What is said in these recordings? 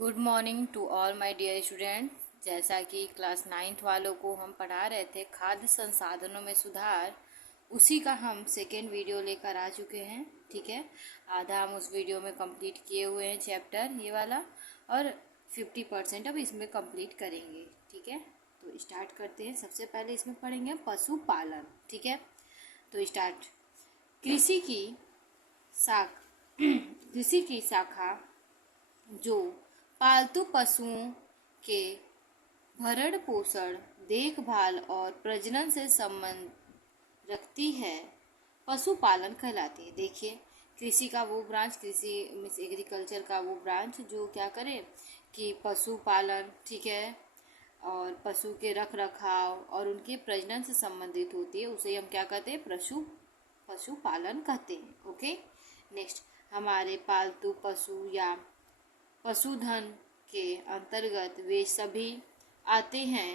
Good morning to all my dear student. जैसा कि class 9th वालों को हम पढ़ा रहे थे खाद्य संसाधनों में सुधार, उसी का हम सेकेंड वीडियो लेकर आ चुके हैं। ठीक है, आधा हम उस वीडियो में कंप्लीट किए हुए हैं चैप्टर ये वाला, और 50% अब इसमें कंप्लीट करेंगे। ठीक है, तो स्टार्ट करते हैं। सबसे पहले इसमें पढ़ेंगे पशुपालन। ठीक है, तो स्टार्ट। कृषि की शाख कृषि की शाखा जो पालतू पशुओं के भरण पोषण, देखभाल और प्रजनन से संबंध रखती है, पशुपालन कहलाती है। देखिए, कृषि का वो ब्रांच, कृषि मीन्स एग्रीकल्चर का वो ब्रांच जो क्या करे कि पशुपालन, ठीक है, और पशु के रख रखाव और उनके प्रजनन से संबंधित होती है, उसे हम क्या कहते हैं? पशुपालन कहते हैं। ओके, नेक्स्ट, हमारे पालतू पशु या पशुधन के अंतर्गत वे सभी आते हैं।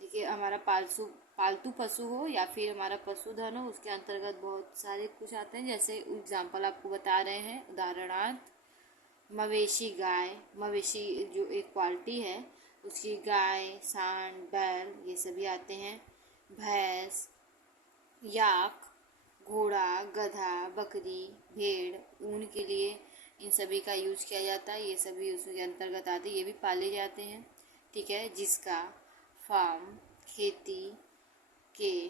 देखिए, हमारा पालतू पशु हो या फिर हमारा पशुधन हो, उसके अंतर्गत बहुत सारे कुछ आते हैं। जैसे एग्जाम्पल आपको बता रहे हैं, उदाहरणार्थ मवेशी गाय, मवेशी जो एक क्वालिटी है उसकी गाय, सांड, बैल, ये सभी आते हैं। भैंस, याक, घोड़ा, गधा, बकरी, भेड़, ऊन के लिए इन सभी का यूज किया जाता है। ये सभी उसके अंतर्गत आते हैं, ये भी पाले जाते हैं। ठीक है, जिसका फार्म खेती के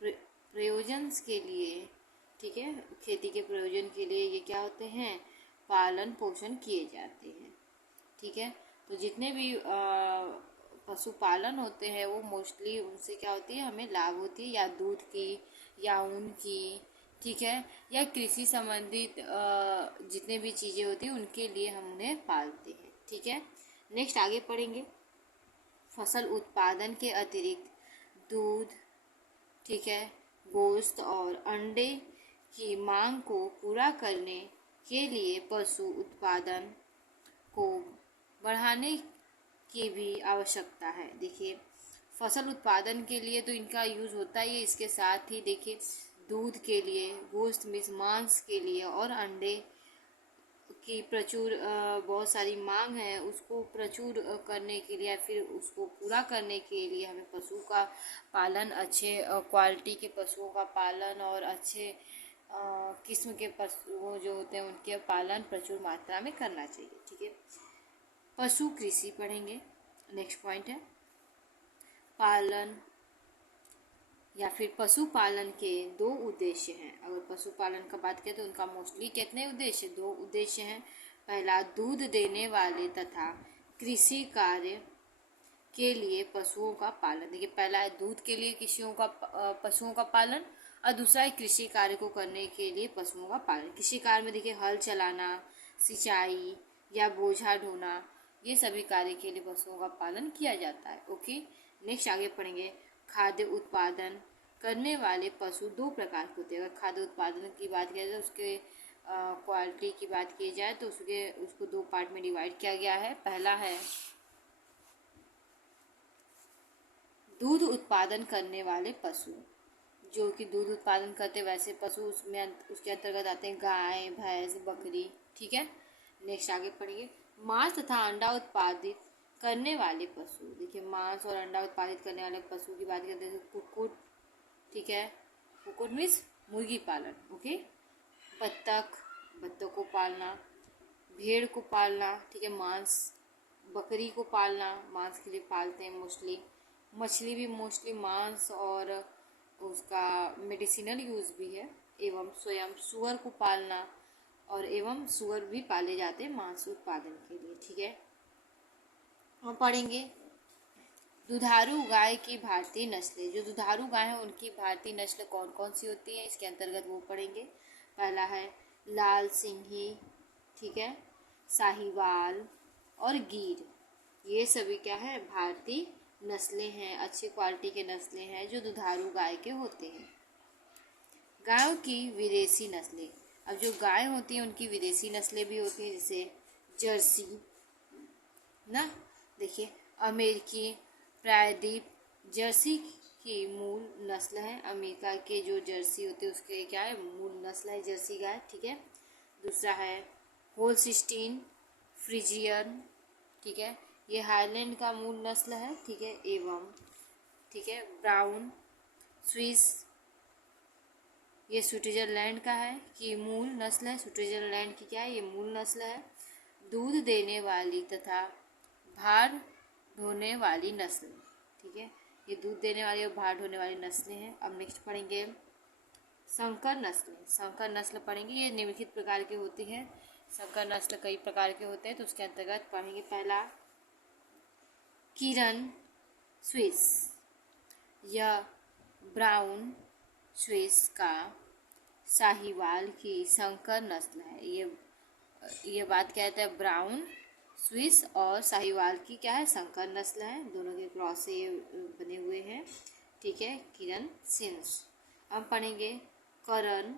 प्रयोजन के लिए, ठीक है, खेती के प्रयोजन के लिए ये क्या होते हैं? पालन पोषण किए जाते हैं। ठीक है, तो जितने भी पशुपालन होते हैं वो मोस्टली उनसे क्या होती है? हमें लाभ होती है, या दूध की या ऊन की, ठीक है, या कृषि संबंधित जितने भी चीज़ें होती हैं उनके लिए हम उन्हें पालते हैं। ठीक है, नेक्स्ट आगे पढ़ेंगे। फसल उत्पादन के अतिरिक्त दूध, ठीक है, गोश्त और अंडे की मांग को पूरा करने के लिए पशु उत्पादन को बढ़ाने की भी आवश्यकता है। देखिए, फसल उत्पादन के लिए तो इनका यूज़ होता ही है, इसके साथ ही देखिए दूध के लिए, गोश्त मीन्स मांस के लिए, और अंडे की प्रचुर बहुत सारी मांग है, उसको प्रचुर करने के लिए या फिर उसको पूरा करने के लिए हमें पशु का पालन, अच्छे क्वालिटी के पशुओं का पालन और अच्छे किस्म के पशुओं जो होते हैं उनके पालन प्रचुर मात्रा में करना चाहिए। ठीक है, पशु कृषि पढ़ेंगे। नेक्स्ट पॉइंट है पालन या फिर पशुपालन के दो उद्देश्य हैं। अगर पशुपालन का बात करें तो उनका मोस्टली कितने उद्देश्य? दो उद्देश्य हैं। पहला, दूध देने वाले तथा कृषि कार्य के लिए पशुओं का पालन। देखिए, पहला है दूध के लिए पशुओं का पालन, और दूसरा है कृषि कार्य को करने के लिए पशुओं का पालन। कृषि कार्य में देखिए हल चलाना, सिंचाई या बोझा ढोना, ये सभी कार्य के लिए पशुओं का पालन किया जाता है। ओके, नेक्स्ट आगे पढ़ेंगे। खाद्य उत्पादन करने वाले पशु दो प्रकार के होते हैं। अगर खाद्य उत्पादन की बात की जाए तो उसके क्वालिटी की बात की जाए तो उसको दो पार्ट में डिवाइड किया गया है। पहला है दूध उत्पादन करने वाले पशु, जो कि दूध उत्पादन करते वैसे पशु, उसके अंतर्गत आते हैं गाय, भैंस, बकरी। ठीक है, नेक्स्ट आगे पढ़िए। मांस तथा अंडा उत्पादित करने वाले पशु। देखिए, मांस और अंडा उत्पादित करने वाले पशु की बात करते हैं कुक्कुट, ठीक है, कुक्कुट मीन्स मुर्गी पालन। ओके, बत्तख को पालना, भेड़ को पालना, ठीक है, मांस, बकरी को पालना, मांस के लिए पालते हैं मोस्टली। मछली भी मोस्टली मांस और उसका मेडिसिनल यूज़ भी है। एवं स्वयं सुअर को पालना, और एवं सुअर भी पाले जाते हैं मांस उत्पादन के लिए। ठीक है, हम पढ़ेंगे दुधारू गाय की भारतीय नस्लें। जो दुधारू गाय है उनकी भारतीय नस्ल कौन कौन सी होती हैं, इसके अंतर्गत वो पढ़ेंगे। पहला है लाल सिंही, ठीक है, साहिवाल और गीर। ये सभी क्या है? भारतीय नस्लें हैं, अच्छी क्वालिटी के नस्लें हैं जो दुधारू गाय के होते हैं। गायों की विदेशी नस्लें। अब जो गाय होती हैं उनकी विदेशी नस्लें भी होती हैं, जैसे जर्सी ना, देखिए अमेरिकी प्रायद्वीप जर्सी की मूल नस्ल है। अमेरिका के जो जर्सी होते हैं उसके क्या है? मूल नस्ल है जर्सी गाय। ठीक है, दूसरा है होल्स्टीन फ्रीजियन, ठीक है। ये हाईलैंड का मूल नस्ल है, ठीक है, एवं, ठीक है, ब्राउन स्विस ये स्विट्जरलैंड का है कि मूल नस्ल है। स्विट्जरलैंड की क्या है, ये मूल नस्ल है। दूध देने वाली तथा भार ढोने वाली नस्ल, ठीक है, ये दूध देने वाली और भार ढोने वाली नस्लें हैं। अब नेक्स्ट पढ़ेंगे संकर नस्ल। संकर नस्ल पढ़ेंगे, ये निम्नलिखित प्रकार के होती हैं। संकर नस्ल कई प्रकार के होते हैं, तो उसके अंतर्गत पढ़ेंगे पहला किरण स्विस, यह ब्राउन स्विस का साहीवाल की संकर नस्ल है। ये बात कहते हैं ब्राउन स्विस और साहीवाल की क्या है, संकर नस्ल है, दोनों के क्रॉस से ये बने हुए हैं, ठीक है, किरण सिंस। अब पढ़ेंगे करण,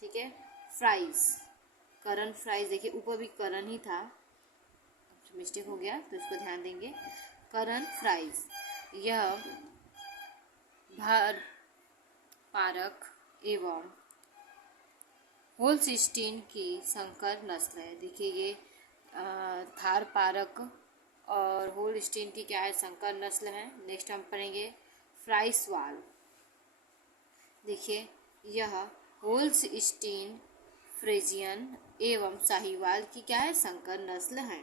ठीक है, फ्राइज। करण फ्राइज, देखिए ऊपर भी करण ही था, मिस्टेक हो गया तो इसको ध्यान देंगे। करण फ्राइज यह भार पारक एवं होल्स्टीन की संकर नस्ल है। देखिए ये थार पारक और होल्स्टीन की क्या है, संकर नस्ल है। नेक्स्ट हम पढ़ेंगे फ्राइसवाल। देखिए यह होल्स्टीन फ्रिजियन एवं साहीवाल की क्या है, संकर नस्ल है,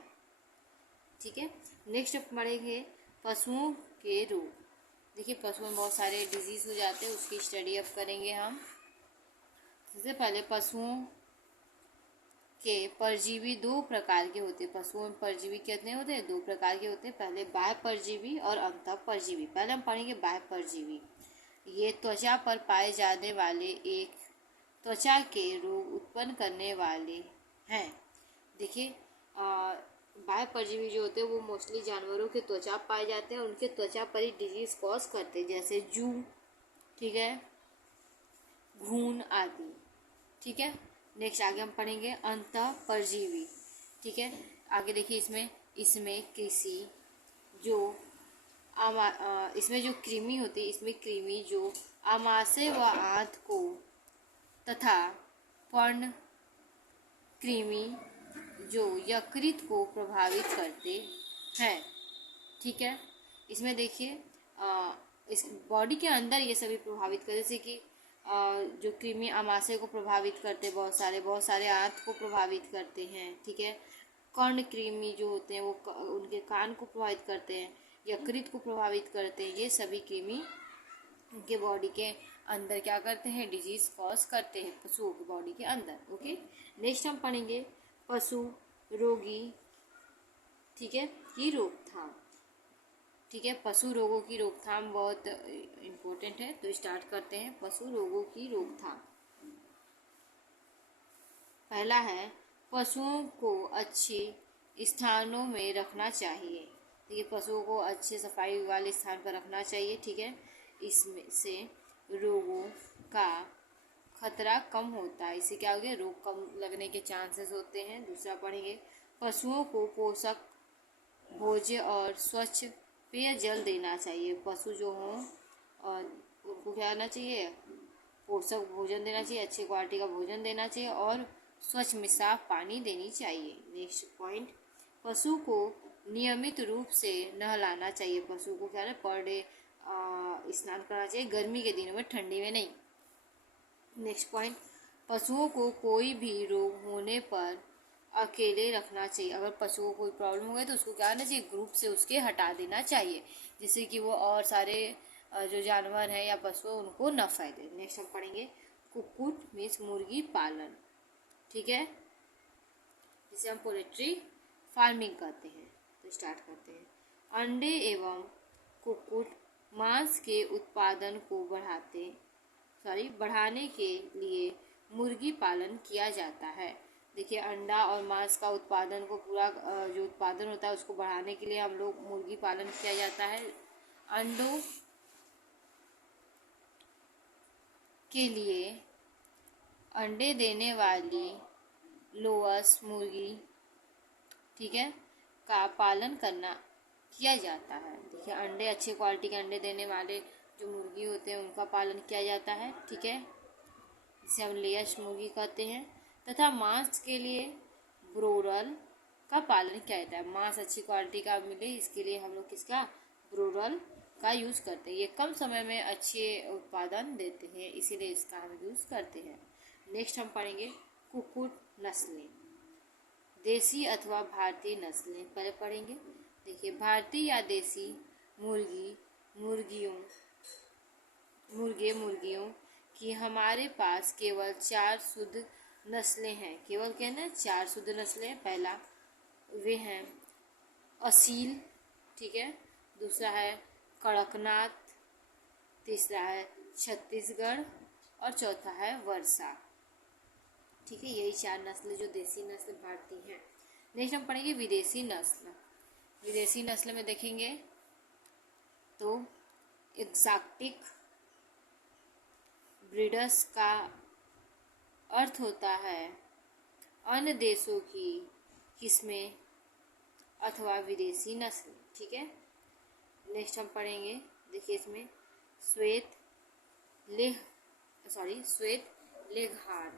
ठीक है। नेक्स्ट पढ़ेंगे पशुओं के रोग। देखिए पशुओं में बहुत सारे डिजीज हो जाते हैं, उसकी स्टडी अब करेंगे हम। सबसे पहले पशुओं के परजीवी दो प्रकार के होते हैं। पशुओं में परजीवी कितने होते हैं, दो प्रकार के होते हैं। पहले बाह्य परजीवी और अंतः परजीवी। पहले हम पढ़ेंगे बाह्य परजीवी। ये त्वचा पर पाए जाने वाले एक त्वचा के रोग उत्पन्न करने वाले हैं। देखिए बाह्य परजीवी जो होते हैं वो मोस्टली जानवरों के त्वचा पाए जाते हैं, उनके त्वचा पर ही डिजीज कॉज करते हैं, जैसे जू, ठीक है, घून आदि, ठीक है। नेक्स्ट आगे हम पढ़ेंगे अंतः परजीवी, ठीक है। आगे देखिए इसमें किसी जो इसमें जो कृमि होती है, इसमें कृमि जो आमाशय व आंत को तथा पर्ण कृमि जो यकृत को प्रभावित करते हैं, ठीक है। इसमें देखिए इस बॉडी के अंदर ये सभी प्रभावित करते, जैसे कि जो कृमि आमाशय को प्रभावित करते हैं, बहुत सारे आंत को प्रभावित करते हैं, ठीक है। कर्ण कृमि जो होते हैं वो उनके कान को प्रभावित करते हैं, यकृत को प्रभावित करते हैं। ये सभी कृमि उनके बॉडी के अंदर क्या करते हैं, डिजीज कॉज करते हैं पशुओं की बॉडी के अंदर, ओके। नेक्स्ट हम पढ़ेंगे पशु रोगी, ठीक है, की रोकथाम, ठीक है। पशु रोगों की रोकथाम बहुत इम्पोर्टेंट है, तो स्टार्ट करते हैं पशु रोगों की रोकथाम। पहला है पशुओं को अच्छे स्थानों में रखना चाहिए। देखिए पशुओं को अच्छे सफाई वाले स्थान पर रखना चाहिए, ठीक है। इसमें से रोगों का खतरा कम होता है, इससे क्या हो गया, रोग कम लगने के चांसेस होते हैं। दूसरा पढ़ेंगे पशुओं को पोषक भोज्य और स्वच्छ पेय जल देना चाहिए। पशु जो हों और उनको क्या करना चाहिए, पोषक भोजन देना चाहिए, अच्छी क्वालिटी का भोजन देना चाहिए और स्वच्छ में साफ पानी देनी चाहिए। नेक्स्ट पॉइंट पशु को नियमित रूप से नहलाना चाहिए। पशु को क्या है, पर डे स्नान करना चाहिए, गर्मी के दिनों में, ठंडी में नहीं। नेक्स्ट पॉइंट पशुओं को कोई भी रोग होने पर अकेले रखना चाहिए। अगर पशुओं को कोई प्रॉब्लम हो गई तो उसको क्या करना चाहिए, ग्रुप से उसके हटा देना चाहिए, जिससे कि वो और सारे जो जानवर हैं या पशु उनको न फायदे। नेक्स्ट हम पढ़ेंगे कुक्कुट मीन्स मुर्गी पालन, ठीक है, जिसे हम पोल्ट्री फार्मिंग कहते हैं। तो स्टार्ट करते हैं। अंडे एवं कुक्कुट मांस के उत्पादन को बढ़ाने के लिए मुर्गी पालन किया जाता है। देखिए अंडा और मांस का उत्पादन को पूरा जो उत्पादन होता है उसको बढ़ाने के लिए हम लोग मुर्गी पालन किया जाता है। अंडों के लिए अंडे देने वाली लोअस मुर्गी, ठीक है, का पालन किया जाता है। देखिए अंडे अच्छे क्वालिटी के अंडे देने वाले जो मुर्गी होते हैं उनका पालन किया जाता है, ठीक है, जिसे हम लेयर्स मुर्गी कहते हैं। तथा मांस के लिए ब्रोरल का पालन किया जाता है। मांस अच्छी क्वालिटी का मिले इसके लिए हम लोग किसका, ब्रोरल का यूज़ करते हैं। ये कम समय में अच्छे उत्पादन देते हैं, इसीलिए इसका हम यूज़ करते हैं। नेक्स्ट हम पढ़ेंगे कुक्कुट नस्लें, देसी अथवा भारतीय नस्लें। पहले पढ़ेंगे, देखिए भारतीय या देसी मुर्गियों की हमारे पास केवल 4 शुद्ध नस्लें हैं। केवल कहना 4 शुद्ध नस्लें। पहला वे हैं असील, ठीक है, दूसरा है कड़कनाथ, तीसरा है छत्तीसगढ़ और चौथा है वर्षा। ठीक है, यही 4 नस्ल जो देसी नस्ल भारतीय हैं। नेक्स्ट हम पढ़ेंगे विदेशी नस्ल। विदेशी नस्ल में देखेंगे तो एक्सोटिक ब्रीडर्स का अर्थ होता है अन्य देशों की किस्में अथवा विदेशी नस्ल। ठीक है, नेक्स्ट हम पढ़ेंगे, देखिए इसमें श्वेत लेघार्न,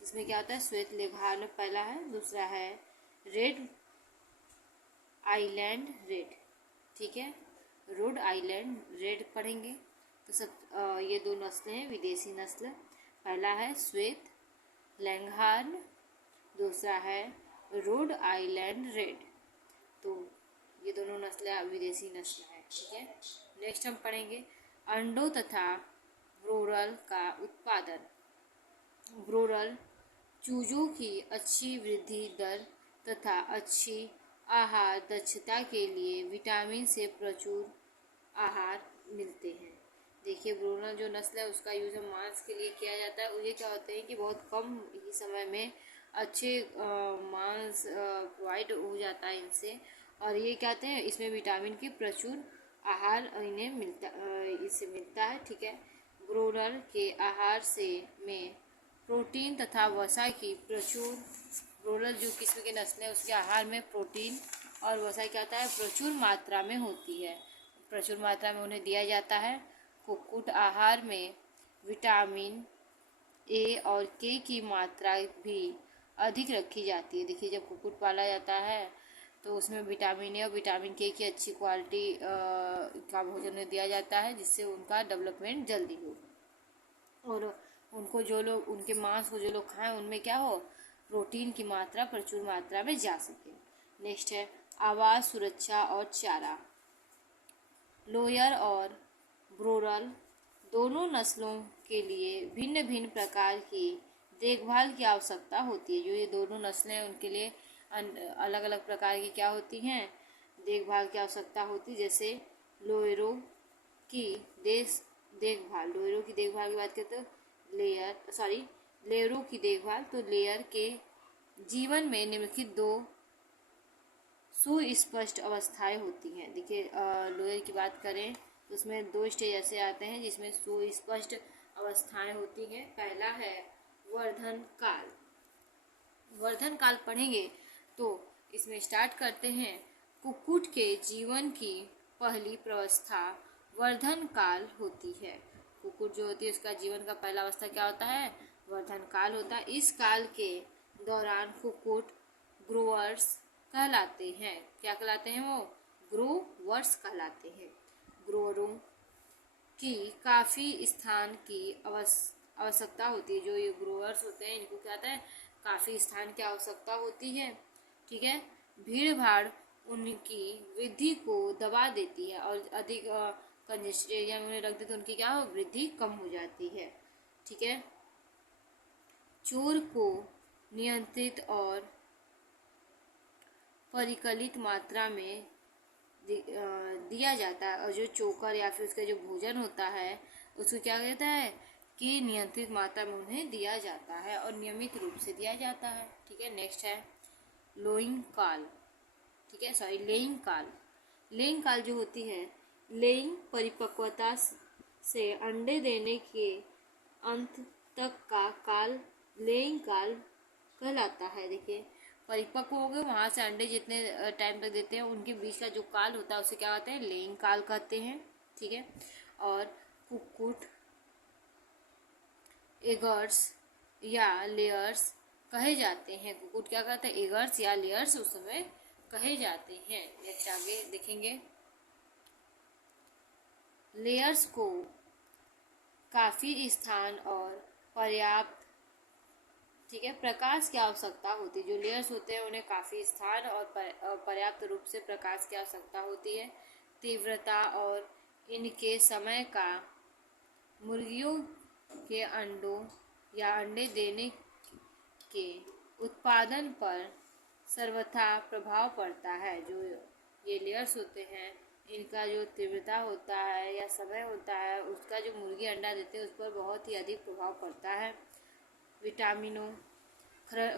इसमें क्या होता है, श्वेत लेघार्न पहला है, दूसरा है रेड आइलैंड रेड। ठीक है, रोड आइलैंड रेड पढ़ेंगे तो सब ये 2 नस्लें हैं विदेशी नस्ल। पहला है श्वेत लेघार्न, दूसरा है रोड आइलैंड रेड। तो ये दोनों नस्लें विदेशी नस्ल हैं। ठीक है, नेक्स्ट हम पढ़ेंगे अंडों तथा ब्रोरल का उत्पादन। ब्रोरल चूजों की अच्छी वृद्धि दर तथा अच्छी आहार दक्षता के लिए विटामिन से प्रचुर आहार मिलते हैं। देखिए ब्रोरल जो नस्ल है उसका यूज़ हम मांस के लिए किया जाता है। ये क्या होते हैं कि बहुत कम ही समय में अच्छे मांस प्रोवाइड हो जाता है इनसे, और ये कहते हैं इसमें विटामिन की प्रचुर आहार इन्हें इससे मिलता है। ठीक है, ब्रोरल के आहार में प्रोटीन तथा वसा की प्रचुर, ब्रोरल जो किस्म के नस्ल है उसके आहार में प्रोटीन और वसा क्या होता है, प्रचुर मात्रा में होती है, प्रचुर मात्रा में उन्हें दिया जाता है। कुक्कुट आहार में विटामिन ए और के की मात्रा भी अधिक रखी जाती है। देखिए जब कुक्कुट पाला जाता है तो उसमें विटामिन ए और विटामिन के की अच्छी क्वालिटी का भोजन दिया जाता है, जिससे उनका डेवलपमेंट जल्दी हो और उनको जो लोग, उनके मांस को जो लोग खाएं उनमें क्या हो, प्रोटीन की मात्रा प्रचुर मात्रा में जा सके। नेक्स्ट है आवास, सुरक्षा और चारा। लोयर और ब्रोरल दोनों नस्लों के लिए भिन्न भिन्न प्रकार की देखभाल की आवश्यकता होती है। जो ये दोनों नस्लें हैं उनके लिए अलग अलग प्रकार की क्या होती हैं, देखभाल की आवश्यकता होती है। जैसे लोयरों की देखभाल की बात करते हैं लेयरों की देखभाल, तो लेयर के जीवन में निम्नलिखित 2 सुस्पष्ट अवस्थाएं होती हैं। देखिए लोयर की बात करें तो उसमें 2 स्टेज ऐसे आते हैं जिसमें सुस्पष्ट अवस्थाएं होती हैं। पहला है वर्धन काल पढ़ेंगे तो इसमें स्टार्ट करते हैं, कुक्कुट के जीवन की पहली प्रावस्था वर्धन काल होती है। कुक्कुट जो होती है उसका जीवन का पहला अवस्था क्या होता है, वर्धन काल होता है। इस काल के दौरान कुक्कुट ग्रोवर्स कहलाते हैं। क्या कहलाते हैं वो, ग्रोवर्स कहलाते हैं। ग्रोवरों की काफ़ी स्थान की आवश्यकता होती है। जो ये ग्रोवर्स होते हैं इनको क्या होता है, काफ़ी स्थान की आवश्यकता होती है। ठीक है, भीड़ भाड़ उनकी वृद्धि को दबा देती है और अधिक कंजेस्टेड एरिया में उन्हें रख देते तो उनकी क्या हो, वृद्धि कम हो जाती है। ठीक है, चोर को नियंत्रित और परिकलित मात्रा में दिया जाता है, और जो चोकर या फिर उसका जो भोजन होता है उसको क्या कहता है कि नियंत्रित मात्रा में उन्हें दिया जाता है और नियमित रूप से दिया जाता है। ठीक है, नेक्स्ट है लेइंग काल। ठीक है, लेइंग काल जो होती है, लेइंग परिपक्वता से अंडे देने के अंत तक का काल लेइंग काल कहलाता है। देखिए परिपक्व हो गए, वहाँ से अंडे जितने टाइम तक देते हैं उनके बीच का जो काल होता है उसे क्या कहते हैं, लेइंग काल कहते हैं। ठीक है, और कुक्कुट एगर्स या लेयर्स कहे जाते हैं। कुकुट क्या करते हैं, एगर्स या लेयर्स उस समय कहे जाते हैं। नेक्स्ट आगे देखेंगे, लेयर्स को काफी स्थान और पर्याप्त, ठीक है, प्रकाश की आवश्यकता होती है। जो लेयर्स होते हैं उन्हें काफी स्थान और पर्याप्त रूप से प्रकाश की आवश्यकता होती है। तीव्रता और इनके समय का मुर्गियों के अंडों या अंडे देने के उत्पादन पर सर्वथा प्रभाव पड़ता है। जो ये लेयर्स होते हैं इनका जो तीव्रता होता है या समय होता है, उसका जो मुर्गी अंडा देते हैं उस पर बहुत ही अधिक प्रभाव पड़ता है। विटामिनों,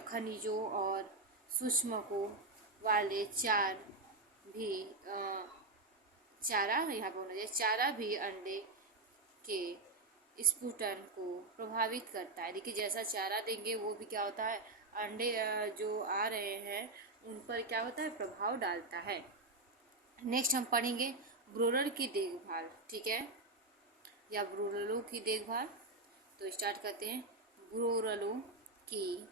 खनिजों और सूक्ष्मकों वाले चारा यहाँ पर होना चाहिए, चारा भी अंडे के स्फुटन को प्रभावित करता है। देखिए जैसा चारा देंगे वो भी क्या होता है, अंडे जो आ रहे हैं उन पर क्या होता है, प्रभाव डालता है। नेक्स्ट हम पढ़ेंगे ब्रोलर की देखभाल, ठीक है, या ब्रोलरों की देखभाल। तो स्टार्ट करते हैं। ब्रोलरों की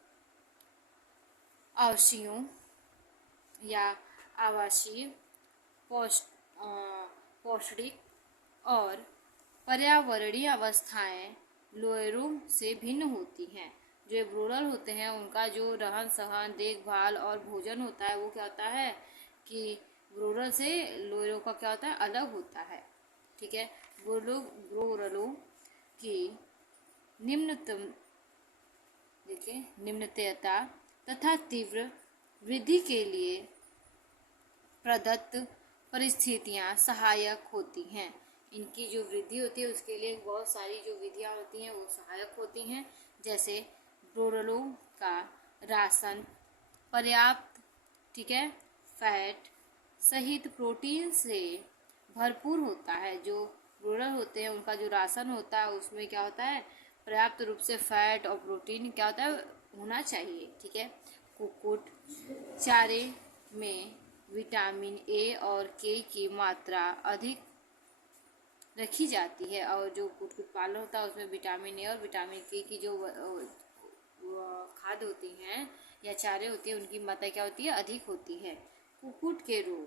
आवासीय पौष्टिक और पर्यावरणीय अवस्थाएं लोयरों से भिन्न होती हैं। जो ब्रोलर होते हैं उनका जो रहन सहन, देखभाल और भोजन होता है वो क्या होता है कि ब्रोलर से लोयरों का क्या होता है, अलग होता है। ठीक है, ब्रोलरों की निम्नतयता तथा तीव्र वृद्धि के लिए प्रदत्त परिस्थितियां सहायक होती हैं। इनकी जो वृद्धि होती है उसके लिए बहुत सारी जो विधियां होती हैं वो सहायक होती हैं। जैसे ब्रोलरों का राशन पर्याप्त, ठीक है, फैट सहित प्रोटीन से भरपूर होता है। जो ब्रोलर होते हैं उनका जो राशन होता है उसमें क्या होता है, पर्याप्त रूप से फैट और प्रोटीन क्या होता है, होना चाहिए। ठीक है, कुक्कुट चारे में विटामिन ए और के की मात्रा अधिक रखी जाती है और जो कुक्कुट पालन होता है उसमें विटामिन ए और विटामिन के की जो खाद होती हैं या चारे होती है उनकी मात्रा क्या होती है, अधिक होती है। कुक्कुट के रोग,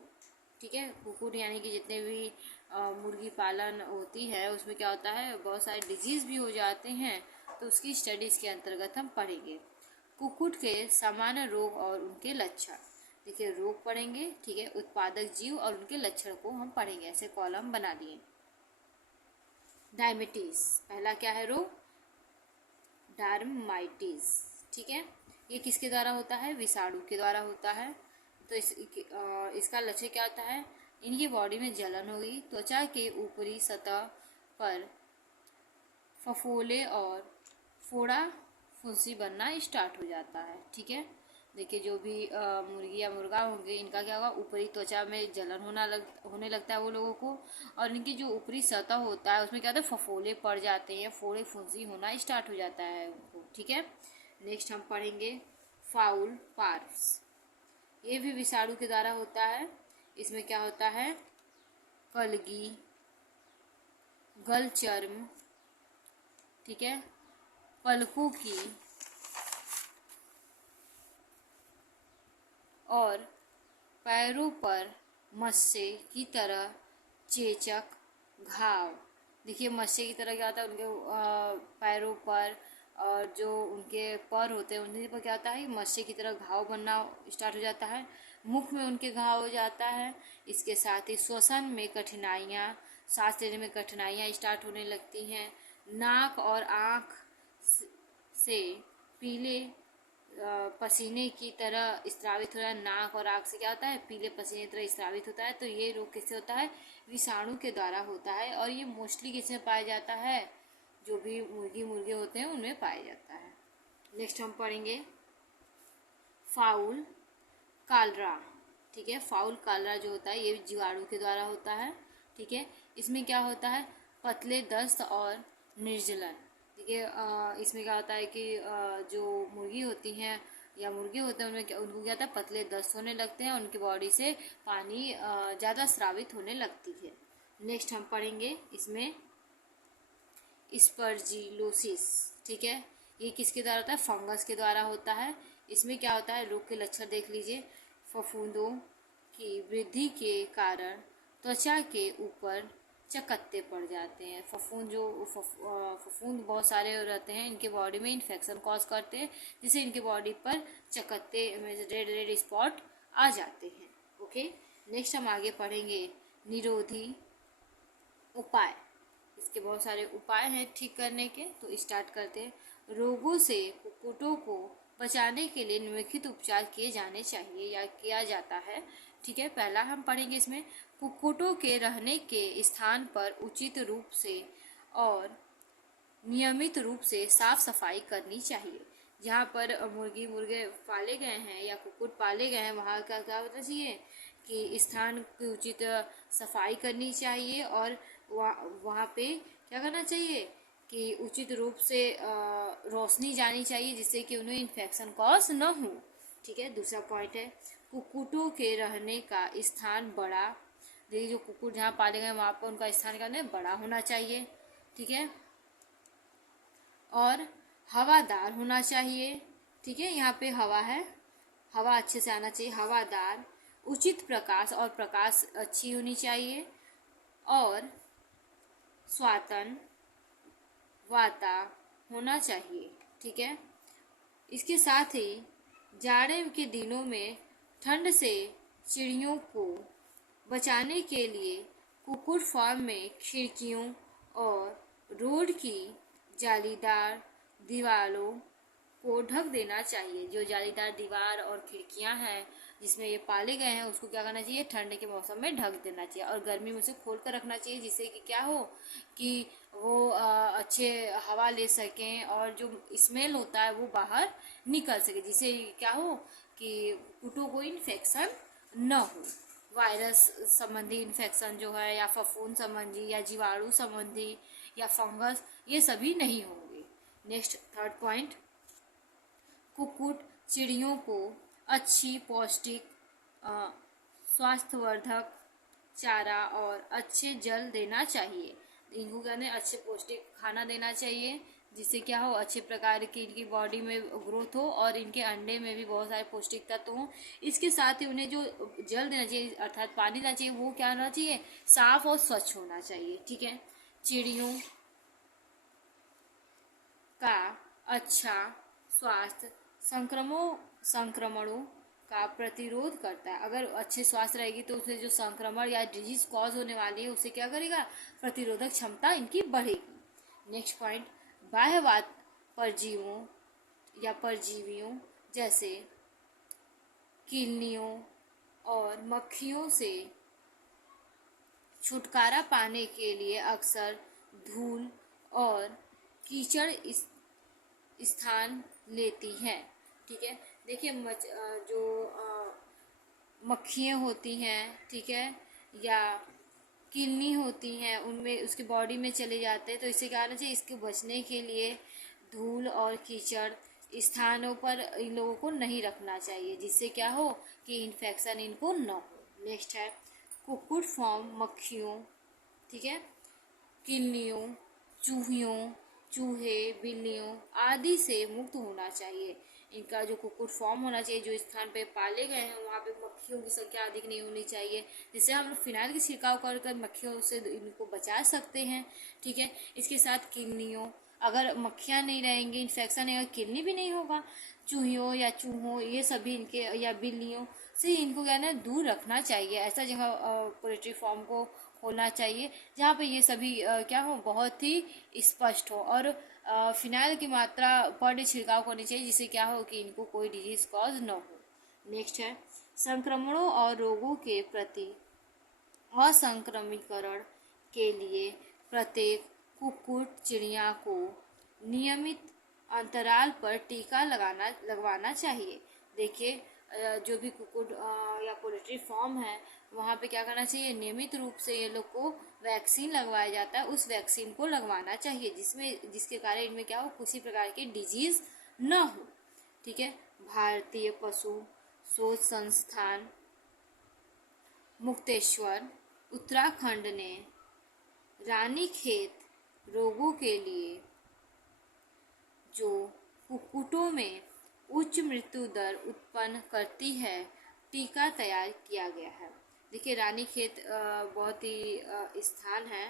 ठीक है, कुक्कुट यानी कि जितने भी मुर्गी पालन होती है उसमें क्या होता है, बहुत सारे डिजीज़ भी हो जाते हैं, तो उसकी स्टडीज़ के अंतर्गत हम पढ़ेंगे। कुक्कुट के सामान्य रोग और उनके लक्षण, देखिए रोग पढ़ेंगे, ठीक है, उत्पादक जीव और उनके लक्षण को हम पढ़ेंगे। ऐसे कॉलम बना दिए। डायबिटीज, पहला क्या है रोग, डार्माइटिस, ठीक है, ये किसके द्वारा होता है, विषाणु के द्वारा होता है। तो इसका लक्षण क्या होता है, इनकी बॉडी में जलन होगी, त्वचा के ऊपरी सतह पर फफोले और फोड़ा फुंसी बनना स्टार्ट हो जाता है। ठीक है, देखिए जो भी मुर्गी या मुर्गा होंगे इनका क्या होगा, ऊपरी त्वचा में जलन होने लगता है वो लोगों को, और इनकी जो ऊपरी सतह होता है उसमें क्या होता है, फफोले पड़ जाते हैं, फोड़े फुंसी होना स्टार्ट हो जाता है उनको। ठीक है, नेक्स्ट हम पढ़ेंगे फाउल पार्स, ये भी विषाणु के द्वारा होता है। इसमें क्या होता है, कलगी, गलचर्म, ठीक है, पलकों की और पैरों पर मस्से की तरह चेचक घाव। देखिए मस्से की तरह क्या होता है, उनके पैरों पर और जो उनके पर होते हैं उनके पर क्या होता है, मस्से की तरह घाव बनना स्टार्ट हो जाता है। मुख में उनके घाव हो जाता है। इसके साथ ही श्वसन में कठिनाइयाँ, सांस लेने में कठिनाइयाँ स्टार्ट होने लगती हैं। नाक और आँख से पीले पसीने की तरह स्रावित होता है। नाक और आँख से क्या होता है, पीले पसीने की तरह स्रावित होता है। तो ये रोग किससे होता है, विषाणु के द्वारा होता है, और ये मोस्टली किसमें पाया जाता है, जो भी मुर्गे होते हैं उनमें पाया जाता है। नेक्स्ट हम पढ़ेंगे फाउल कालरा, ठीक है, फाउल कालरा जो होता है ये जीवाणु के द्वारा होता है। ठीक है, इसमें क्या होता है, पतले दस्त और निर्जलन। देखिए इसमें क्या होता है कि जो मुर्गी होती हैं या मुर्गे होते हैं उनमें उनको क्या होता है, पतले दस्त होने लगते हैं, उनकी बॉडी से पानी ज़्यादा स्रावित होने लगती है। नेक्स्ट हम पढ़ेंगे इसमें स्पर्जिलोसिस, ठीक है, ये किसके द्वारा होता है? फंगस के द्वारा होता है। इसमें क्या होता है? रोग के लक्षण देख लीजिए। फफूंदों की वृद्धि के कारण त्वचा के ऊपर चकत्ते पड़ जाते हैं। फफूंद बहुत सारे रहते हैं, इनके बॉडी में इन्फेक्शन कॉज करते हैं, जिससे इनके बॉडी पर चकत्ते रेड रेड स्पॉट आ जाते हैं। ओके, नेक्स्ट हम आगे पढ़ेंगे निरोधी उपाय। इसके बहुत सारे उपाय हैं ठीक करने के, तो स्टार्ट करते हैं। रोगों से कुक्कुटों को बचाने के लिए निम्नलिखित उपचार किए जाने चाहिए या किया जाता है। ठीक है, पहला हम पढ़ेंगे इसमें, कुक्कुटों के रहने के स्थान पर उचित रूप से और नियमित रूप से साफ सफाई करनी चाहिए। जहाँ पर मुर्गी मुर्गे पाले गए हैं या कुक्कुट पाले गए हैं, वहाँ का क्या होना चाहिए कि स्थान की उचित सफाई करनी चाहिए और वहाँ पे क्या करना चाहिए कि उचित रूप से रोशनी जानी चाहिए, जिससे कि उन्हें इन्फेक्शन कॉज न हो। ठीक है, दूसरा पॉइंट है कुक्कुटों के रहने का स्थान बड़ा। देखिए, जो कुक्कुट जहाँ पाले गए वहाँ पर उनका स्थान क्या है? बड़ा होना चाहिए। ठीक है, और हवादार होना चाहिए। ठीक है, यहाँ पे हवा है, हवा अच्छे से आना चाहिए। हवादार, उचित प्रकाश और प्रकाश अच्छी होनी चाहिए, और स्वातन वाता होना चाहिए। ठीक है, इसके साथ ही जाड़े के दिनों में ठंड से चिड़ियों को बचाने के लिए कुक्कुट फार्म में खिड़कियों और रोड की जालीदार दीवारों को ढक देना चाहिए। जो जालीदार दीवार और खिड़कियां हैं जिसमें ये पाले गए हैं, उसको क्या करना चाहिए? ठंड के मौसम में ढक देना चाहिए और गर्मी में उसे खोल कर रखना चाहिए, जिससे कि क्या हो कि वो अच्छे हवा ले सकें और जो स्मेल होता है वो बाहर निकल सके, जिससे क्या हो कि कुक्कुटों को इन्फेक्शन न हो। वायरस संबंधी इन्फेक्शन जो है, या फफूंद संबंधी, या जीवाणु संबंधी, या फंगस, ये सभी नहीं होंगे। नेक्स्ट थर्ड पॉइंट, कुक्कुट चिड़ियों को अच्छी पौष्टिक स्वास्थ्यवर्धक चारा और अच्छे जल देना चाहिए। इनको कहने अच्छे पौष्टिक खाना देना चाहिए, जिससे क्या हो अच्छे प्रकार की इनकी बॉडी में ग्रोथ हो और इनके अंडे में भी बहुत सारे पौष्टिक तत्व हों। इसके साथ ही उन्हें जो जल देना चाहिए अर्थात पानी देना चाहिए, वो क्या होना चाहिए? साफ और स्वच्छ होना चाहिए। ठीक है, चिड़ियों का अच्छा स्वास्थ्य संक्रमणों का प्रतिरोध करता है। अगर अच्छे स्वास्थ्य रहेगी तो उसे जो संक्रमण या डिजीज कॉज होने वाली है उसे क्या करेगा? प्रतिरोधक क्षमता इनकी बढ़ेगी। नेक्स्ट पॉइंट, बाह्यवाद परजीवों या परजीवियों जैसे किलनियों और मक्खियों से छुटकारा पाने के लिए अक्सर धूल और कीचड़ स्थान लेती हैं। ठीक है, देखिए जो मक्खियाँ होती हैं, ठीक है, या किलनी होती हैं, उनमें उसकी बॉडी में चले जाते हैं, तो इससे क्या होना चाहिए? इसके बचने के लिए धूल और कीचड़ स्थानों पर इन लोगों को नहीं रखना चाहिए, जिससे क्या हो कि इन्फेक्शन इनको न हो। नेक्स्ट है कुक्कुट फार्म मक्खियों, ठीक है, किलनियों, चूहे, बिल्लियों आदि से मुक्त होना चाहिए। इनका जो कुक्कुट फॉर्म होना चाहिए, जो स्थान पे पाले गए हैं वहाँ पे मक्खियों की संख्या अधिक नहीं होनी चाहिए, जिससे हम लोग फिनाइल की छिड़काव कर मक्खियों से इनको बचा सकते हैं। ठीक है, इसके साथ किलनियों, अगर मक्खियाँ नहीं रहेंगी, इन्फेक्शन नहीं, किलनी भी नहीं होगा, चूहों ये सभी इनके या बिल्लियों से इनको क्या है दूर रखना चाहिए। ऐसा जगह पोल्ट्री फार्म को खोलना चाहिए जहाँ पे ये सभी क्या हो बहुत ही स्पष्ट हो, और फिनाइल की मात्रा पर डे छिड़काव करनी चाहिए, जिससे क्या हो कि इनको कोई डिजीज कॉज न हो। नेक्स्ट है संक्रमणों और रोगों के प्रति असंक्रमीकरण के लिए प्रत्येक कुक्कुट चिड़िया को नियमित अंतराल पर टीका लगवाना चाहिए। देखिए जो भी कुक्कुट या पोल्ट्री फार्म है वहाँ पे क्या करना चाहिए? नियमित रूप से ये लोग को वैक्सीन लगवाया जाता है, उस वैक्सीन को लगवाना चाहिए जिसके कारण इनमें क्या हो किसी प्रकार की डिजीज न हो। ठीक है, भारतीय पशु शोध संस्थान मुक्तेश्वर उत्तराखंड ने रानीखेत रोगों के लिए जो कुक्कुटों में उच्च मृत्यु दर उत्पन्न करती है, टीका तैयार किया गया है। देखिए रानीखेत बहुत ही स्थान है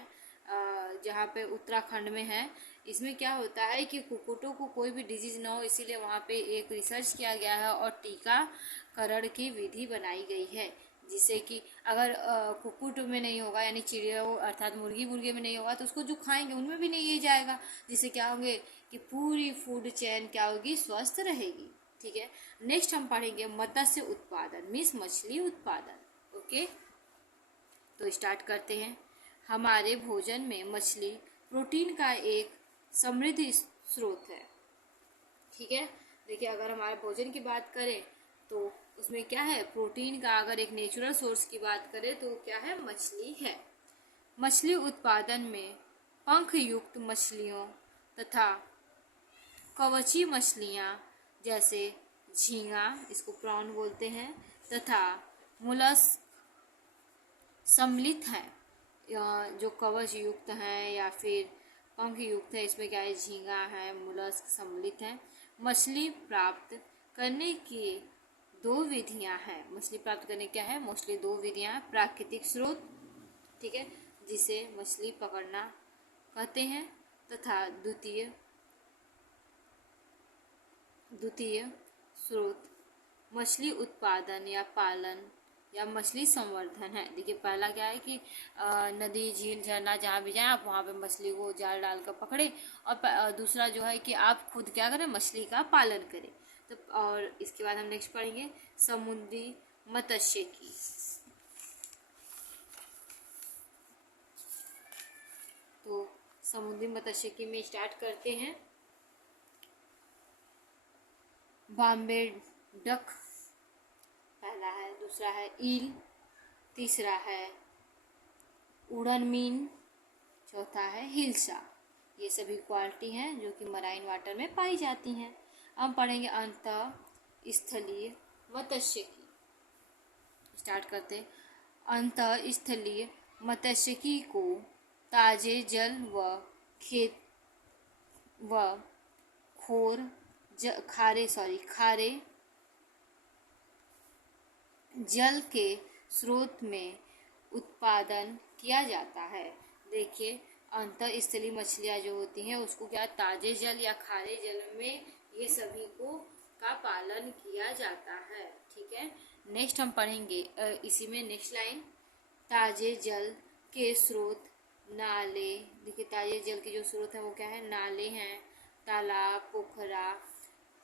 जहाँ पे उत्तराखंड में है। इसमें क्या होता है कि कुक्कुटों को कोई भी डिजीज ना हो, इसीलिए वहाँ पे एक रिसर्च किया गया है और टीकाकरण की विधि बनाई गई है, जिससे कि अगर कुक्कुट में नहीं होगा यानी चिड़ियों अर्थात मुर्गी मुर्गे में नहीं होगा तो उसको जो खाएंगे उनमें भी नहीं ये जाएगा, जिससे क्या होंगे कि पूरी फूड चेन क्या होगी, स्वस्थ रहेगी। ठीक है, नेक्स्ट हम पढ़ेंगे मत्स्य उत्पादन मीन्स मछली उत्पादन। ओके, तो स्टार्ट करते हैं। हमारे भोजन में मछली प्रोटीन का एक समृद्ध स्रोत है। ठीक है, देखिए अगर हमारे भोजन की बात करें तो उसमें क्या है, प्रोटीन का अगर एक नेचुरल सोर्स की बात करें तो क्या है, मछली है। मछली उत्पादन में पंख युक्त मछलियों तथा कवची मछलियाँ जैसे झींगा, इसको प्रॉन बोलते हैं, तथा मोलस्क सम्मिलित हैं। जो कवच युक्त हैं या फिर पंख युक्त है, इसमें क्या है, झींगा है, मोलस्क सम्मिलित हैं। मछली प्राप्त करने की दो विधियां हैं। मछली प्राप्त करने क्या है, मोस्टली दो विधियां, प्राकृतिक स्रोत, ठीक है, जिसे मछली पकड़ना कहते हैं, तथा द्वितीय स्रोत मछली उत्पादन या पालन या मछली संवर्धन है। देखिए पहला क्या है कि नदी झील झरना जहाँ भी जाएं आप वहाँ पे मछली को जाल डालकर पकड़े, और दूसरा जो है कि आप खुद क्या करें, मछली का पालन करें। तो और इसके बाद हम नेक्स्ट पढ़ेंगे समुद्री मत्स्यिकी। तो समुद्री मत्स्यिकी में स्टार्ट करते हैं। बॉम्बे डक पहला है, दूसरा है ईल, तीसरा है उड़न मीन, चौथा है हिल्सा। ये सभी क्वालिटी हैं जो कि मराइन वाटर में पाई जाती हैं। अब पढ़ेंगे अंतःस्थलीय मत्स्यिकी। स्टार्ट करते हैं। अंतःस्थलीय मत्स्यिकी को ताजे जल व खेत व खारे जल के स्रोत में उत्पादन किया जाता है। देखिए अंतःस्थलीय मछलियाँ जो होती हैं उसको क्या, ताजे जल या खारे जल में ये सभी को का पालन किया जाता है। ठीक है, नेक्स्ट हम पढ़ेंगे इसी में नेक्स्ट लाइन, ताजे जल के स्रोत नाले। देखिए ताजे जल के जो स्रोत हैं वो क्या है, नाले हैं, तालाब, पोखरा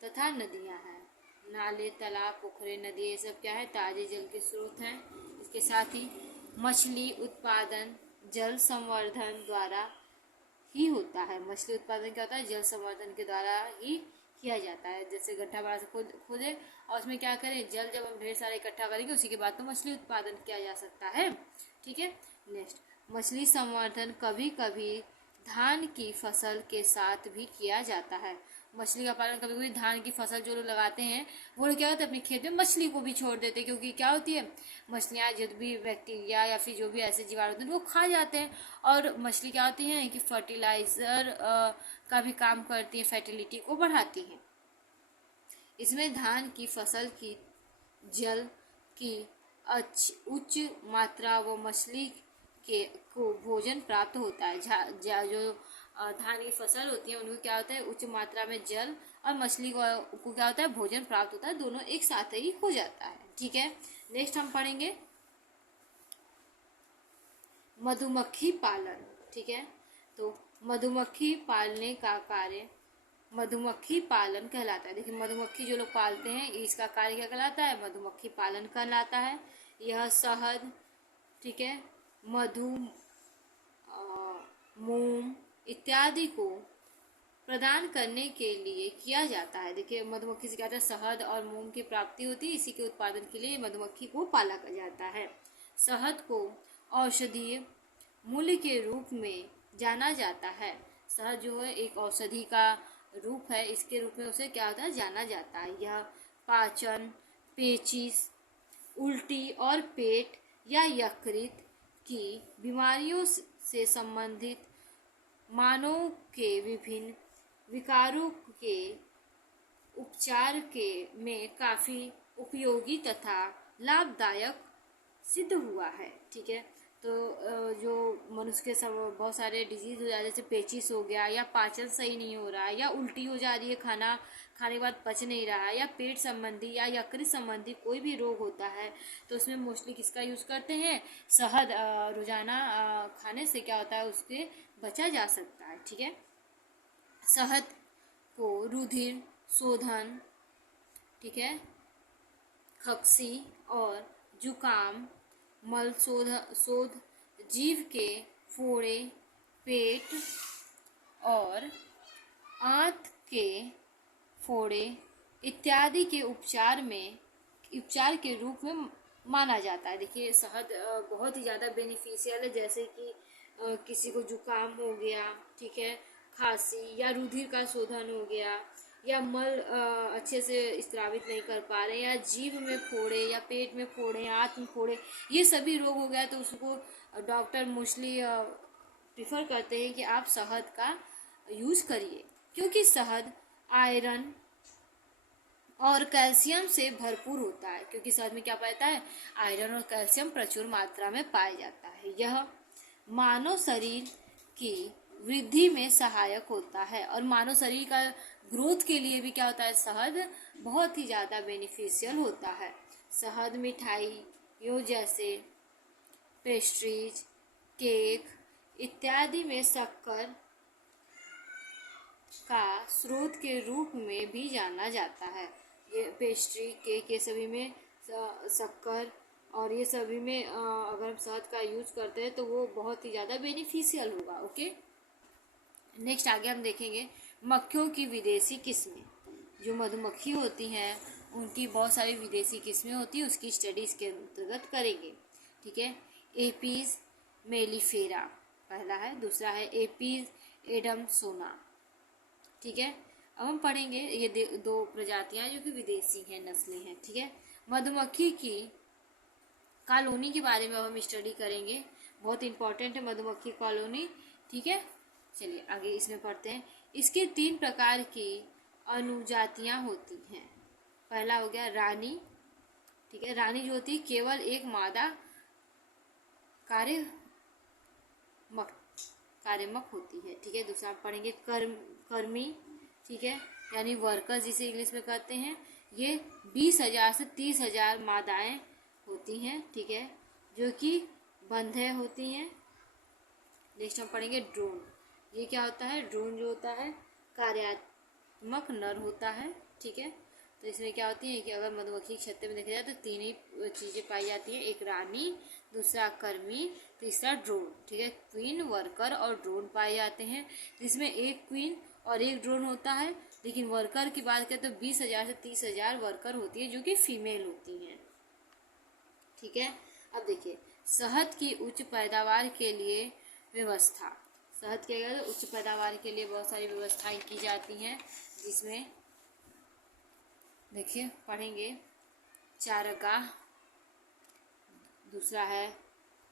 तथा नदियाँ हैं। नाले, तालाब, पोखरे, नदी, ये सब क्या है, ताजे जल के स्रोत हैं। इसके साथ ही मछली उत्पादन जल संवर्धन द्वारा ही होता है। मछली उत्पादन क्या होता है, जल संवर्धन के द्वारा ही किया जाता है। जैसे गड्ढा बड़ा से खोदे और उसमें क्या करें, जल जब हम ढेर सारे इकट्ठा करेंगे उसी के बाद तो मछली उत्पादन किया जा सकता है। ठीक है, नेक्स्ट मछली संवर्धन कभी कभी धान की फसल के साथ भी किया जाता है। मछली का पालन कभी कभी धान की फसल जो लोग लगाते हैं वो लोग क्या होता है, अपने खेत में मछली को भी छोड़ देते हैं, क्योंकि क्या होती है, मछलियाँ जो भी बैक्टीरिया या फिर जो भी ऐसे जीवाणु होते हैं वो खा जाते हैं। और मछली क्या होती है कि फर्टिलाइज़र का भी काम करती है, फर्टिलिटी को बढ़ाती है। इसमें धान की फसल की जल की उच्च मात्रा व मछली को भोजन प्राप्त होता है। जो धान की फसल होती है उनको क्या होता है, उच्च मात्रा में जल और मछली को क्या होता है, भोजन प्राप्त होता है, दोनों एक साथ ही हो जाता है। ठीक है, नेक्स्ट हम पढ़ेंगे मधुमक्खी पालन। ठीक है, तो मधुमक्खी पालने का कार्य मधुमक्खी पालन कहलाता है। देखिए मधुमक्खी जो लोग पालते हैं इसका कार्य क्या कहलाता है, मधुमक्खी पालन कहलाता है। यह शहद, ठीक है, मधु, मोम इत्यादि को प्रदान करने के लिए किया जाता है। देखिए मधुमक्खी से क्या होता है, शहद और मोम की प्राप्ति होती है, इसी के उत्पादन के लिए मधुमक्खी को पाला जाता है। शहद को औषधीय मूल्य के रूप में जाना जाता है। शहद जो है एक औषधि का रूप है, इसके रूप में उसे क्या होता है, जाना जाता है। यह पाचन, पेचिश, उल्टी और पेट या यकृत की बीमारियों से संबंधित मानव के विभिन्न विकारों के उपचार के में काफ़ी उपयोगी तथा लाभदायक सिद्ध हुआ है। ठीक है, तो जो मनुष्य के सब बहुत सारे डिजीज़ हो जाए, जैसे पेचिस हो गया, या पाचन सही नहीं हो रहा है, या उल्टी हो जा रही है, खाना खाने के बाद पच नहीं रहा है, या पेट संबंधी या यकृत संबंधी कोई भी रोग होता है, तो उसमें मोस्टली किसका यूज़ करते हैं? शहद रोजाना खाने से क्या होता है, उसके बचा जा सकता है। ठीक है, शहद को रुधिर शोधन, ठीक है, खक्सी और जुकाम, मल शोध, जीभ के फोड़े, पेट और आंत के फोड़े इत्यादि के उपचार के रूप में माना जाता है। देखिए, शहद बहुत ही ज़्यादा बेनिफिशियल है, जैसे कि किसी को जुकाम हो गया, ठीक है, खांसी या रुधिर का शोधन हो गया, या मल अच्छे से स्रावित नहीं कर पा रहे, या जीभ में फोड़े, या पेट में फोड़े, हाथ में फोड़े, ये सभी रोग हो गया, तो उसको डॉक्टर मोस्टली प्रिफर करते हैं कि आप शहद का यूज़ करिए, क्योंकि शहद आयरन और कैल्शियम से भरपूर होता है। क्योंकि शहद में क्या पाता है? आयरन और कैल्शियम प्रचुर मात्रा में पाया जाता है। यह मानव शरीर की वृद्धि में सहायक होता है, और मानव शरीर का ग्रोथ के लिए भी क्या होता है? शहद बहुत ही ज़्यादा बेनिफिशियल होता है। शहद मिठाइयों जैसे पेस्ट्रीज, केक इत्यादि में शक्कर का स्रोत के रूप में भी जाना जाता है। ये पेस्ट्री, केक, ये सभी में शक्कर और ये सभी में अगर हम शहद का यूज करते हैं तो वो बहुत ही ज़्यादा बेनिफिशियल होगा। ओके, नेक्स्ट आगे हम देखेंगे मक्खियों की विदेशी किस्में। जो मधुमक्खी होती हैं उनकी बहुत सारी विदेशी किस्में होती हैं, उसकी स्टडी इसके अंतर्गत करेंगे। ठीक है, एपीज मेलिफेरा पहला है, दूसरा है एपीज एडमसोना। ठीक है, अब हम पढ़ेंगे ये दो प्रजातियां जो कि विदेशी हैं, नस्लें हैं। ठीक है, मधुमक्खी की कॉलोनी के बारे में अब हम स्टडी करेंगे, बहुत इंपॉर्टेंट है मधुमक्खी कॉलोनी। ठीक है, चलिए आगे इसमें पढ़ते हैं। इसके 3 प्रकार की अनुजातियां होती हैं। पहला हो गया रानी। ठीक है, रानी जो होती है केवल एक मादा कार्यमक होती है। ठीक है, दूसरा पढ़ेंगे कर्मी। ठीक है, यानी वर्कर्स जिसे इंग्लिश में कहते हैं। ये 20,000 से 30,000 मादाएं होती हैं। ठीक है, जो कि बंधे होती हैं। नेक्स्ट हम पढ़ेंगे ड्रोन। ये क्या होता है? ड्रोन जो होता है कार्यात्मक नर होता है। ठीक है, तो इसमें क्या होती है कि अगर मधुमक्खी के छत्ते में देखा जाए तो 3 ही चीज़ें पाई जाती हैं, एक रानी, दूसरा कर्मी, तीसरा ड्रोन। ठीक है, क्वीन, वर्कर और ड्रोन पाए जाते हैं, जिसमें एक क्वीन और एक ड्रोन होता है। लेकिन वर्कर की बात करें तो 20,000 से 30,000 वर्कर होती है जो कि फीमेल होती हैं। ठीक है, अब देखिए शहद की उच्च पैदावार के लिए व्यवस्था। शहद के अगर उच्च पैदावार के लिए बहुत सारी व्यवस्थाएं की जाती हैं, जिसमें देखिए पढ़ेंगे चारागाह, दूसरा है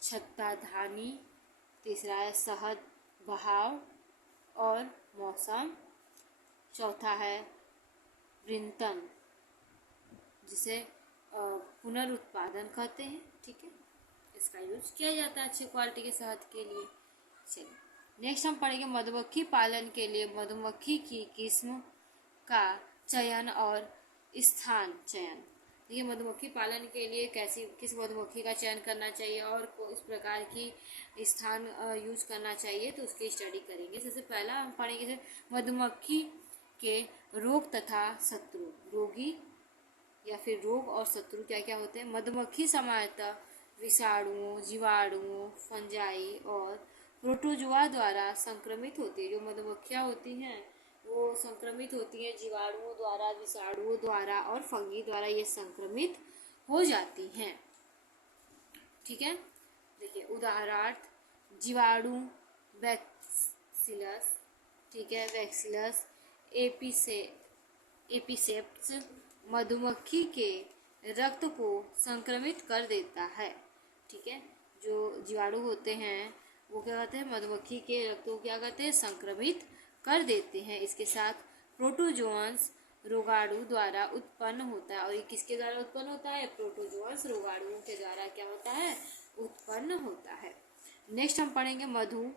छत्ताधानी, तीसरा है शहद बहाव और मौसम, चौथा है वृंतन जिसे पुनरुत्पादन कहते हैं। ठीक है, इसका यूज किया जाता है अच्छे क्वालिटी के शहद के लिए। चलिए नेक्स्ट हम पढ़ेंगे मधुमक्खी पालन के लिए मधुमक्खी की किस्म का चयन और स्थान चयन। देखिए मधुमक्खी पालन के लिए किस मधुमक्खी का चयन करना चाहिए और इस प्रकार की स्थान यूज करना चाहिए, तो उसकी स्टडी करेंगे। सबसे पहला हम पढ़ेंगे मधुमक्खी के रोग तथा शत्रु। रोगी या फिर रोग और शत्रु क्या क्या होते हैं? मधुमक्खी सामान्यतः विषाणुओं, जीवाणुओं, फंजाई और प्रोटोजोआ द्वारा संक्रमित होती है। जो मधुमक्खियाँ होती हैं वो संक्रमित होती हैं जीवाणुओं द्वारा, विषाणुओं द्वारा और फंगी द्वारा ये संक्रमित हो जाती हैं। ठीक है, देखिए उदाहरणार्थ जीवाणु बैक्सिलस, ठीक है, बैक्सिलस एपिसेप्स मधुमक्खी के रक्त को संक्रमित कर देता है। ठीक है, जो जीवाणु होते हैं वो क्या कहते हैं? मधुमक्खी के रक्त को क्या कहते हैं? संक्रमित कर देते हैं। इसके साथ प्रोटोजोअन्स रोगाणु द्वारा उत्पन्न होता है। और ये किसके द्वारा उत्पन्न होता है? प्रोटोजोअन्स रोगाणुओं के द्वारा क्या होता है? उत्पन्न होता है। नेक्स्ट हम पढ़ेंगे मधु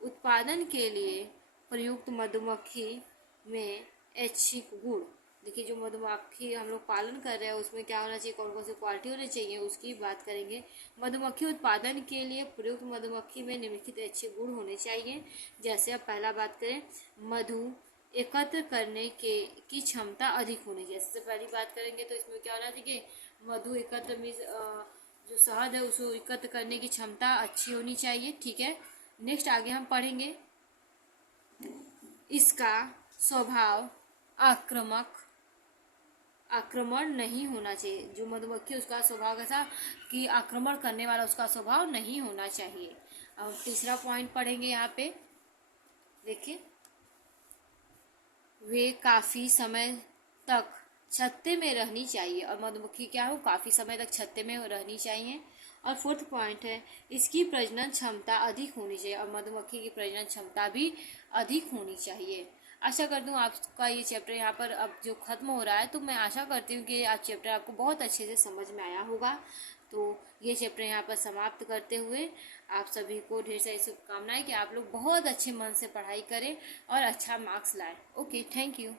उत्पादन के लिए प्रयुक्त मधुमक्खी में ऐच्छिक गुण। देखिए, जो मधुमक्खी हम लोग पालन कर रहे हैं उसमें क्या होना चाहिए, कौन कौन सी क्वालिटी होनी चाहिए, उसकी बात करेंगे। मधुमक्खी उत्पादन के लिए प्रयुक्त मधुमक्खी में निम्नलिखित ऐच्छिक गुण होने चाहिए। जैसे अब पहला बात करें, मधु एकत्र करने की क्षमता अधिक होनी चाहिए। सबसे पहली बात करेंगे तो इसमें क्या होना चाहिए, मधु एकत्र मीन्स जो शहद है उसको एकत्र करने की क्षमता अच्छी होनी चाहिए। ठीक है, नेक्स्ट आगे हम पढ़ेंगे, इसका स्वभाव आक्रमण नहीं होना चाहिए। जो मधुमक्खी उसका स्वभाव कैसा कि आक्रमण करने वाला उसका स्वभाव नहीं होना चाहिए। अब तीसरा पॉइंट पढ़ेंगे यहाँ पे, देखिए, वे काफी समय तक छत्ते में रहनी चाहिए। और मधुमक्खी क्या हो, काफी समय तक छत्ते में रहनी चाहिए। और फोर्थ पॉइंट है, इसकी प्रजनन क्षमता अधिक होनी चाहिए। और मधुमक्खी की प्रजनन क्षमता भी अधिक होनी चाहिए। आशा करती हूँ आपका ये चैप्टर यहाँ पर अब जो खत्म हो रहा है, तो मैं आशा करती हूँ कि आज चैप्टर आपको बहुत अच्छे से समझ में आया होगा। तो ये चैप्टर यहाँ पर समाप्त करते हुए आप सभी को ढेर सारी शुभकामनाएं कि आप लोग बहुत अच्छे मन से पढ़ाई करें और अच्छा मार्क्स लाएं। Okay, thank you.